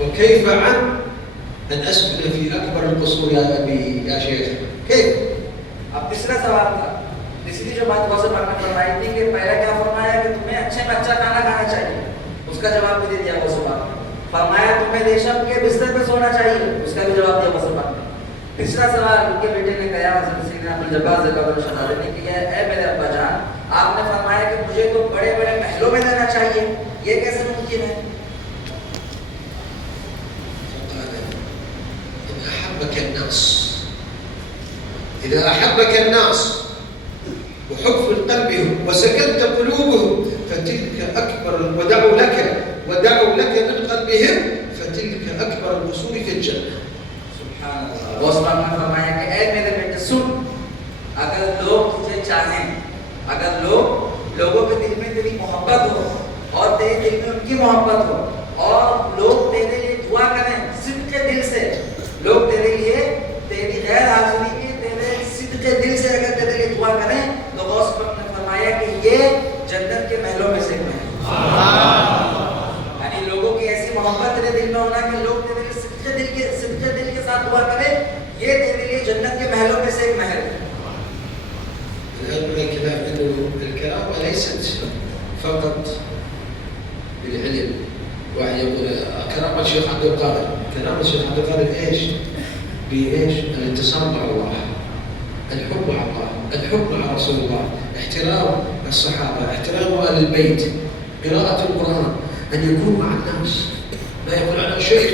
وكيف عن أن أسكن في أكبر القصور يا أبي يا شيخ؟ كيف؟ अब तीसरा सवाल था, तीसरी जो बात गौस पाक ने फरमाई थी कि पहला क्या फरमाया कि तुम्हें अच्छे में अच्छा खाना खाना चाहिए, उसका जवाब भी दे दिया गौस पाक ने। फरमाया तुम्हें रेशम के बिस्तर पे सोना चाहिए, उसका भी जवाब दिया गौस पाक ने। तीसरा सवाल उनके बेटे ने कहा हज़रत सैयदना अब्दुल जब्बार ज़िक्र ने किया, ऐ मेरे अब्बा जान आपने फरमाया कि मुझे तो बड़े बड़े महलों में रहना चाहिए, ये कैसे मुमकिन है? إذا أحبك الناس وحب في قلبهم وسكنت قلوبهم فتلك أكبر، ودعوا لك من قلبهم فتلك أكبر القصور في الجنة. सुभान अल्लाह। गौस पाक ने फरमाया कि ऐ मेरे बेटे सुन, अगर लोग तुझे चाहें, अगर लोगों के दिल में तेरी मोहब्बत हो और तेरे दिल में उनकी मोहब्बत हो और लोग तेरे लिए दुआ करें सिद्क़ दिल से, लोग तेरे लिए तेरी गैर हाजिरी में तेरे सिद्क़ दिल से अगर तेरे लिए दुआ करें तो गौस पाक ने फरमाया कि ये जन्नत के महलों में से एक महल। यानी लोगों की ऐसी मोहब्बत तेरे दिल में होना कि लोग तेरे लिए सिद्क़ दिल के साथ दुआ करें, ये तेरे लिए जन्नत के महलों में से एक महल है। الكلام انه الكرامه ليست فقط بالعلم. واحد يقول كرامه الشيخ عبد القادر، كرامه الشيخ عبد القادر ايش؟ بايش؟ الاتصال مع الله، الحب مع الله، الحب مع رسول الله، احترام الصحابه، احترام اهل البيت، قراءه القران، ان يكون مع الناس، ما يقول انا شيخ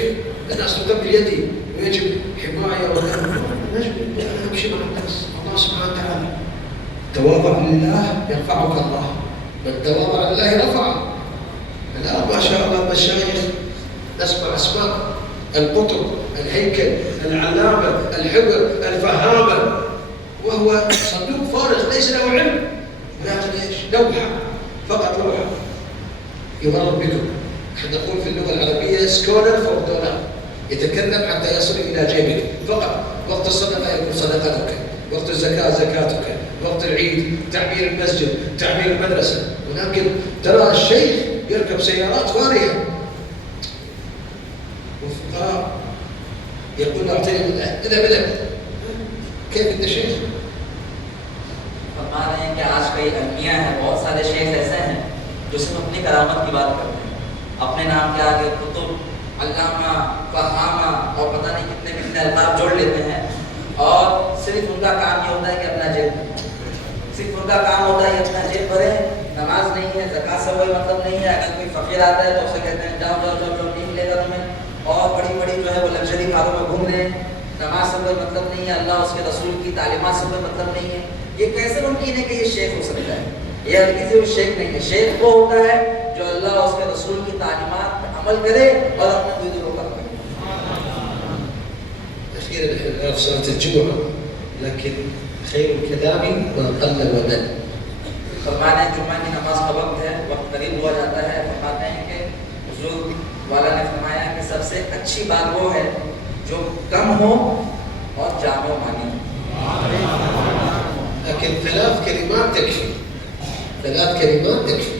الناس تقبل يدي ويجب حمايه وكذا، نجم انا امشي مع الناس، الله سبحانه وتعالى تواضع لله يرفعك الله، من تواضع لله رفعه. الآن ما شاء الله المشايخ نسمع أسماء القطب، الهيكل، العلامة، الحبر، الفهامة، وهو صندوق فارغ ليس له علم، ولكن ايش؟ لوحة، فقط لوحة يضرب بكم. نحن نقول في اللغة العربية سكولر فور دولار، يتكلم حتى يصل إلى جيبك فقط. وقت الصدقة يكون صدقتك، وقت الزكاة زكاتك، وقت العيد تعمير المسجد، تعمير المدرسة. ولكن ترى الشيخ يركب سيارات فارهة والفقراء يقول له اعطيني إذا بدأ كيف أنت شيخ؟ फरमा रहे हैं कि आज कई अलमिया हैं, बहुत सारे शेख ऐसे हैं जो सिर्फ अपनी करामत की बात करते हैं, अपने नाम के आगे कुतुब, अल्लामा, फहामा और पता नहीं कितने कितने अल्ताफ जोड़ लेते हैं और सिर्फ उनका काम ये होता है कि अपना जेब, सिर्फ उनका काम होता है कि अपना जेब भरे, नमाज नहीं है, ज़कात से कोई मतलब नहीं है। अगर कोई फकीर आता है तो उसे कहते हैं जाओ जाओ जाओ जाओ नहीं मिलेगा तुम्हें, और बड़ी बड़ी जो है वो लग्जरी कारों में घूम रहे हैं। नमाज से कोई मतलब नहीं है, अल्लाह उसके रसूल की तालीमात से कोई मतलब नहीं है। ये कैसे मुमकिन है कि ये शेख हो सकता है? ये हल्की से वो शेख नहीं है। शेख वो होता है जो अल्लाह उसके रसूल की तालीमात पर अमल करे और अपने दूध को कम करे। أخيرا نحن في صلاة الجمعة لكن خير الكلام ما قل ودل. फरमाते हैं जुम्मा की नमाज का वक्त है, वक्त करीब हुआ जाता है। फरमाते हैं कि हुजूर वाला ने फरमाया कि सबसे अच्छी बात वो है जो कम हो और जामो मानी। لكن ثلاث كلمات تكفي. ثلاث كلمات تكفي.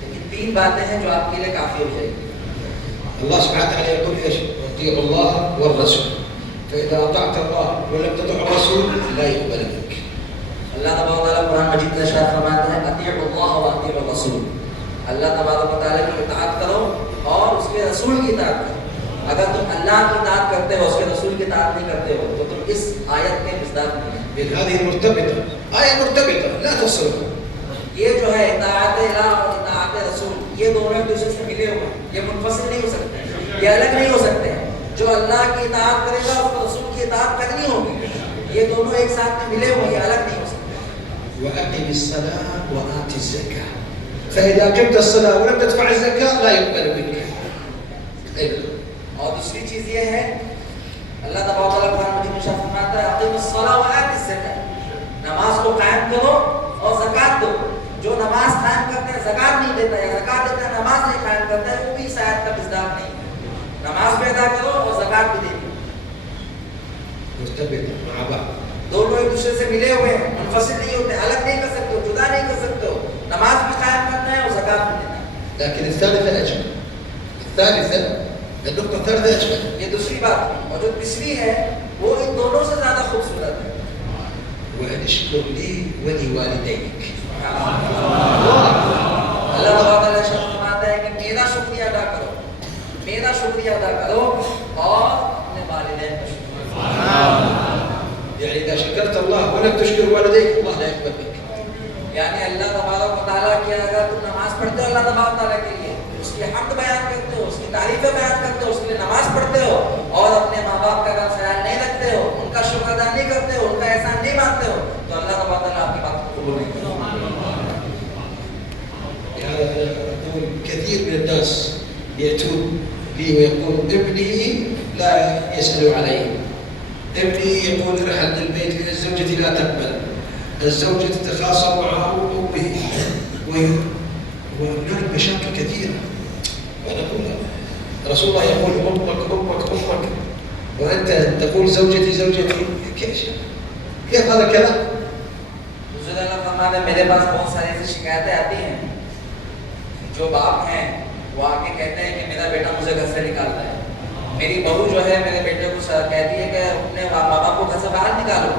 लेकिन तीन बातें हैं जो आपके लिए काफी हो जाएगी। الله سبحانه وتعالى يقول ايش؟ اطيعوا الله والرسول. فإذا أطعت الله ولم تطع الرسول لا يقبل منك. अल्लाह तबारक व तआला कुरान मजीद में इरशाद फरमाता है अतीउल्लाह व अतीउर रसूल। अल्लाह तबारक व तआला की इताअत करो और उसके रसूल की इताअत करो। अगर तुम अल्लाह की इताअत करते हो, उसके रसूल की इताअत नहीं करते हो तो तुम इस आयत के मिसदाक नहीं है। من هذه مرتبطة، آية مرتبطة لا تفصلها. ये जो है इताअत इलाह और इताअत रसूल, ये दोनों एक दूसरे से मिले हुए हैं, ये मुनफसिल नहीं हो सकते, ये अलग नहीं हो सकते हैं। जो अल्लाह की इताअत करेगा उसको रसूल की इताअत करनी होगी, ये दोनों एक साथ में मिले हुए, ये अलग नहीं हो सकते। وأقم الصلاة وآت الزكاة. فإذا جبت الصلاة ولم تدفع الزكاة لا يقبل منك. أيضا. और दूसरी चीज ये है अल्लाह तबारक व तआला कुरान मजीद में इरशाद फरमाता है अक़ीमुस्सलाह व आतिज़ ज़कात। नमाज को कायम करो और ज़कात दो। जो नमाज कायम करते हैं ज़कात नहीं देता या ज़कात देता है नमाज नहीं कायम करता है, वो भी इस आयत का मिसदाक नहीं है। नमाज भी अदा करो और ज़कात भी दे दो। مرتبطة مع بعض. दोनों एक दूसरे से मिले हुए हैं, मुनफसिल नहीं होते, अलग नहीं कर सकते हो, जुदा नहीं कर सकते हो। नमाज भी कायम करना है और ज़कात भी देना है। لكن الثالثة أجمل. الثالثة النقطة الثالثة أجمل. ये दूसरी बात है। और जो तीसरी है वो इन दोनों से ज्यादा खूबसूरत है। وأن اشكر لي ولوالديك. अल्लाह तबारक व तआला फरमाता है कि मेरा शुक्रिया अदा करो, मेरा शुक्रिया अदा करो और अपने वालिदैन का शुक्रिया। يعني إذا شكرت الله ولم تشكر والديك الله لا يقبل منك. यानी अल्लाह तबारक व तआला की अगर तुम नमाज पढ़ते हो अल्लाह तबारक व तआला के लिए, उसकी हम्द बयान करते हो, उसकी तारीफें बयान करते हो, उसके लिए नमाज पढ़ते हो और अपने माँ बाप का अगर ख्याल नहीं रखते हो, उनका शुक्र अदा नहीं करते हो, उनका एहसान नहीं मानते हो, तो अल्लाह तबारक व तआला आपकी बात को कबूल नहीं करेगा। لهذا أنا أقول كثير من الناس يأتون لي ويقول ابني لا يسأل علي. ابني يقول ارحل من البيت لأن الزوجة لا تقبل. الزوجة تتخاصم معه وأمه وهناك مشاكل كثيرة. وأنا أقول رسول الله يقول أمك أمك أمك وأنت تقول زوجتي زوجتي. كيف هذا الكلام؟ मेरे पास बहुत सारी ऐसी शिकायतें आती हैं, जो बाप हैं वो आके कहते हैं कि मेरा बेटा मुझे घर से निकालता है, मेरी बहू जो है मेरे बेटे को कहती है कि अपने माँ बाप को घर से बाहर निकालो,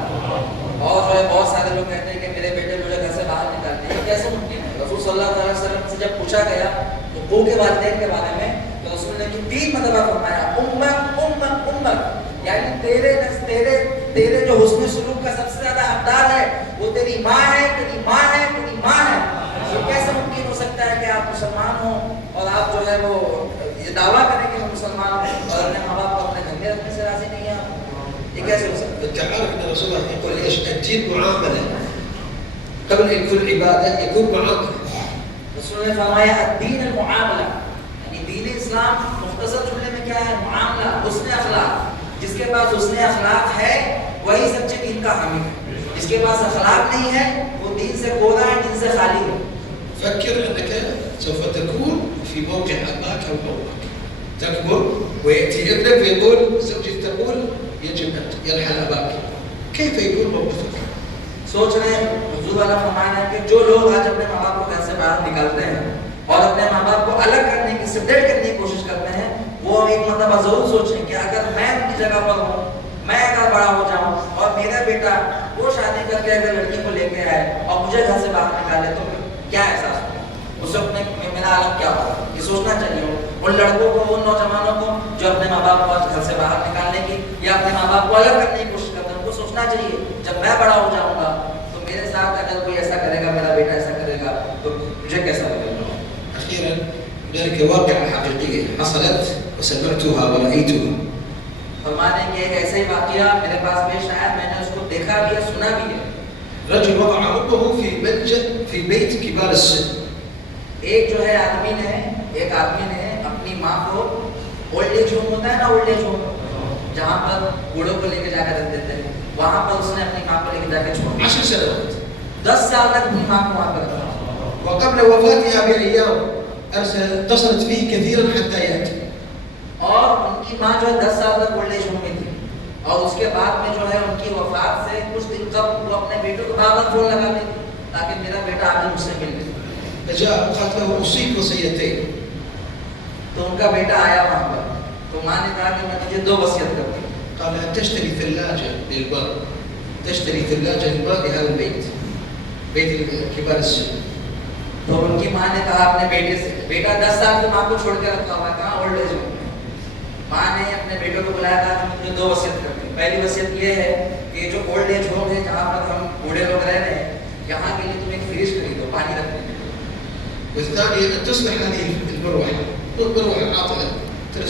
और जो है बहुत सारे लोग कहते हैं कि मेरे बेटे मुझे घर से बाहर निकालते हैं। कैसे मुमकिन है? रसूल सल्लल्लाहु अलैहि वसल्लम से जब पूछा गया तो बहू के वालिदैन के बारे में तो रसूल ने 3 मरतबा फरमाया उम्मक उम्मक उम्मक, यानी तेरे जो हुस्न सुलूक का सबसे ज्यादा हकदार है वो तेरी माँ है, तेरी माँ है, तेरी माँ है। तो कैसे मुमकिन हो सकता है कि आप मुसलमान हो और आप जो है वो ये दावा करें कि मैं मुसलमान हूँ और अपने माँ बाप को अपने घर में रखने से राजी नहीं है? ये कैसे हो सकता है? أنت عارف أن رسول الله يقول إيش؟ الدين معاملة. قبل أن يكون عبادة يكون معاملة. रसूल ने फरमाया अद्दीन अल मुआमला, यानी दीन इस्लाम मुख्तसर जुमले में क्या है? मुआमला, हुस्न अखलाक। जिसके पास हुस्न अखलाक है वही सच्चे दीन का हामिल है। जिसके पास अखलाक नहीं है वो दीन से कोरा है, दीन से खाली है। فكر أنك سوف تكون في موقع أباك أو أمك. تكبر ويأتي ابنك ويقول زوجتي تقول يجب أن يرحل أباك. كيف يكون موقفك؟ सोच रहे हैं हुजूर वाला फरमाना है कि जो लोग आज अपने माँ बाप को घर से बाहर निकालते हैं और अपने माँ बाप को अलग करने की, सेपरेट करने की कोशिश करते हैं, वो एक मरतबा जरूर सोचें कि अगर मैं उनकी जगह पर हूँ, मैं अगर बड़ा हो जाऊँ और मेरा बेटा मुझे घर से बाहर निकाले तो क्या एहसास होगा? उस वक्त में मेरा आलम क्या होगा? ये सोचना चाहिए उन लड़कों को, उन नौजवानों को जो अपने माँ बाप को घर से बाहर निकालने की या अपने माँ बाप को अलग करने की कोशिश करते हैं। उनको सोचना चाहिए जब मैं बड़ा हो जाऊंगा तो मेरे साथ अगर कोई ऐसा करेगा, मेरा बेटा ऐसा करेगा तो मुझे कैसा लगेगा? أخيرا هنالك واقعة حقيقية حصلت وسمعتها ورأيتها. फरमाने कि एक ऐसा ही वाकया मेरे पास पेश आया, मैंने उसको देखा भी है, सुना भी है। رجل وضع أمه في منزل في بيت كبار السن. एक जो है आदमी ने, एक आदमी ने अपनी माँ को, ओल्ड एज होम होता है ना, ओल्ड एज होम जहाँ पर बूढ़ों को लेके जाकर रख देते हैं, वहाँ पर उसने अपनी माँ को लेके जाकर छोड़ दिया। 10 سنوات. 10 साल तक अपनी माँ को वहाँ पर रखा। وقبل وفاتها بأيام اتصلت به كثيرا حتى يأتي. और उनकी माँ जो है 10 साल तक ओल्ड एज होम में थी और उसके बाद में जो है उनकी वफात से कुछ दिन कब वो अपने बेटे को बार-बार फोन लगाते थे ताकि मेरा बेटा आगे मुझसे मिल ले। فجاء وقالت له أوصيك وصيتين. तो उनका बेटा आया वहाँ पर, तो माँ ने कहा कि मैं तुझे 2 वसीयत करती हूँ। قال أن تشتري ثلاجة للماء. تشتري ثلاجة للماء لهذا البيت. بيت كبار السن. तो उनकी माँ ने कहा अपने बेटे से, बेटा 10 साल की माँ को छोड़ के रखा हुआ है, कहाँ ओल्ड एज होम में। माँ ने अपने बेटों को बुलाया, कहा कि मैं तुझे 2 वसीयत करती हूँ। पहली वसीयत ये है कि जो ओल्ड एज होम है जहाँ पर हम बूढ़े लोग रह रहे हैं, यहाँ के लिए तुम एक फ्रिज खरीदो पानी रखने के लिए। والثانية أن تصلح هذه المروحة. المروحة عاطلة.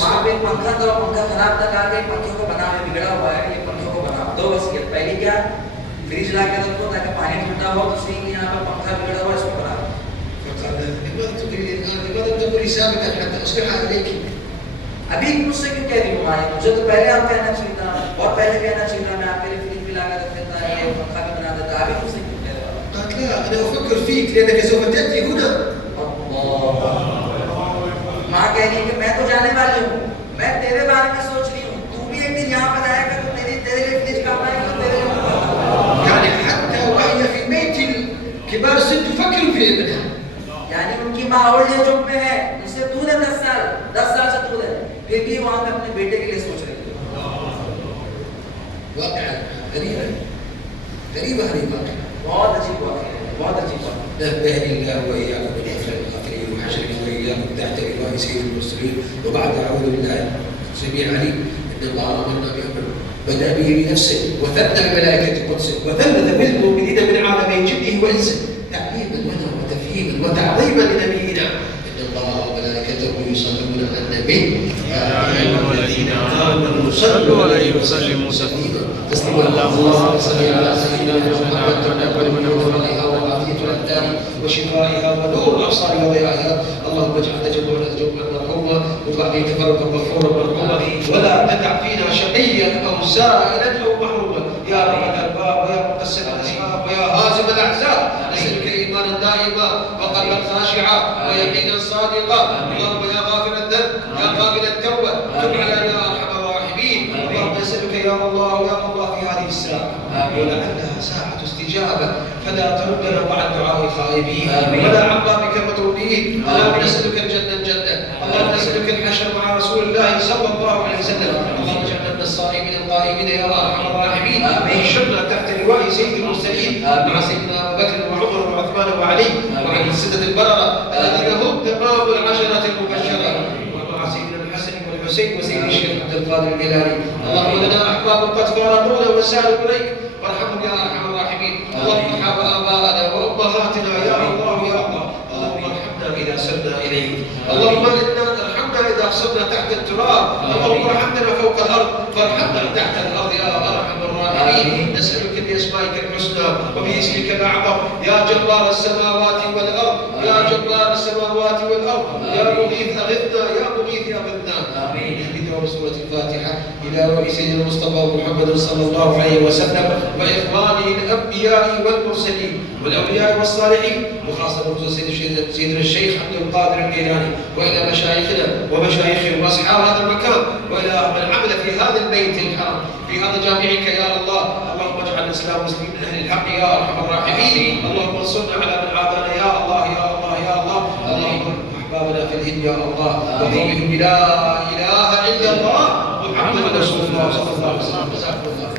वहाँ पे पंखा करो, पंखा खराब तक आ गई, पंखे को बनाओ, बिगड़ा हुआ है, ये पंखे को बनाओ। 2 वसीयत, पहली क्या, फ्रिज ला के रखो ताकि पानी ठंडा हो, दूसरी यहाँ पर पंखा बिगड़ा हुआ है, इसको बनाओ। فقال لماذا تقولي الآن؟ لماذا تقولي سابقا حتى أصلحها إليك؟ अभी मुझसे क्यों कह रही हो माँ? मुझे तो पहले आप कहना चाहिए था, और पहले कहना चाहिए था, मैं आपके लिए फ्रिज भी ला कर रख देता, ये पंखा भी बना देता, अभी मुझसे क्यों कह रहे हो? قالت لا أنا أفكر فيك لأنك سوف تأتي هنا. माँ कह रही है कि मैं तो जाने वाली हूँ, मैं तेरे बारे में सोच रही हूँ, तू भी एक दिन यहाँ पर आएगा तो तेरे लिए फ्रिज काम आएगा, तो तेरे लिए يعني حتى وهي في بيت كبار السن تفكر في ابنها. यानी उनकी माँ ओल्ड एज होम में है, उनसे दूर है 10 साल से दूर है, फिर भी वहाँ पे अपने बेटे के लिए सोच रही है। واقعة غريبة. غريبة هذه الواقعة. बहुत अजीब बात है, बहुत अजीब बात है। نبهني الله وإياكم بالغفلة الغافلين وحشرني وإياكم تحت لواء سيد المرسلين. وبعد أعوذ بالله السميع العليم إن الله أمرنا بأمر بدأ به بنفسه وثنى بملائكة قدسه وثلث بالمؤمنين من عالمين جنه وإنسه تعليما لنا وتفهيما وتعظيما لنبينا إن الله وملائكته يصلون على النبي يا أيها الذين آمنوا صلوا عليه وسلموا تسليما. اللهم صل على سيدنا محمد وعلى آله وعافية الأبدان وشفائها ونور الأبصار وضيائها. اللهم اجعل تجمعنا تجمعا مرحوما وبعدين تفرقا مغفورا مرحوما ولا تدع فينا شقيا أو سائلا أو محروما يا رب الأرباب ويا مقسم الأسباب ويا هازم الأحزاب. نسألك إيمانا دائما وقلبا خاشعا ويقينا صادقا. اللهم يا غافر الذنب يا قابل التوبة تب علينا يا أرحم الراحمين. اللهم نسألك يا الله في هذه الساعة ولعلها ساعة استجابة فلا تردنا مع الدعاء خائبين ولا عن بابك مطرودين. اللهم نسألك الجنة. اللهم نسألك الحشر مع رسول الله صلى الله عليه وسلم. اللهم اجعلنا من الصائمين القائمين يا أرحم الراحمين. واحشرنا تحت لواء سيد المرسلين مع سيدنا أبو بكر وعمر وعثمان وعلي وعن الستة البررة الذين هم تمام العشرة المبشرة ومع سيدنا الحسن والحسين وسيد الشيخ عبد القادر الجيلاني. اللهم لنا أحباب قد فارقونا وسالوا إليك وارحمهم يا أرحم الراحمين. اللهم ارحم آباءنا وأمهاتنا يا الله يا الله. اللهم ارحمنا إذا سرنا إليك. اللهم ارحمنا إذا صرنا تحت التراب. اللهم ارحمنا فوق الأرض وارحمنا تحت الأرض يا أرحم الراحمين. نسألك بأسمائك الحسنى وباسمك الأعظم يا جبار السماوات والأرض يا جبار السماوات والأرض يا مغيث أغثنا يا مغيث أغثنا. آمين. بدعاء سورة الفاتحة إلى روح سيدنا المصطفى محمد صلى الله عليه وسلم وإخوانه الأنبياء والمرسلين والأولياء والصالحين وخاصة بخصوص سيدنا الشيخ عبد القادر الجيلاني وإلى مشايخنا ومشايخهم وأصحاب هذا المكان وإلى من عمل في هذا البيت الحرام في هذا جامعك يا الله. اللهم اجعل الإسلام مسلمين من أهل الحق يا أرحم الراحمين. اللهم انصرنا على من عادانا يا الله يا الله يا الله. اللهم أحبابنا في الهند يا الله وقومهم لا إله إلا الله محمد رسول الله صلى الله عليه وسلم.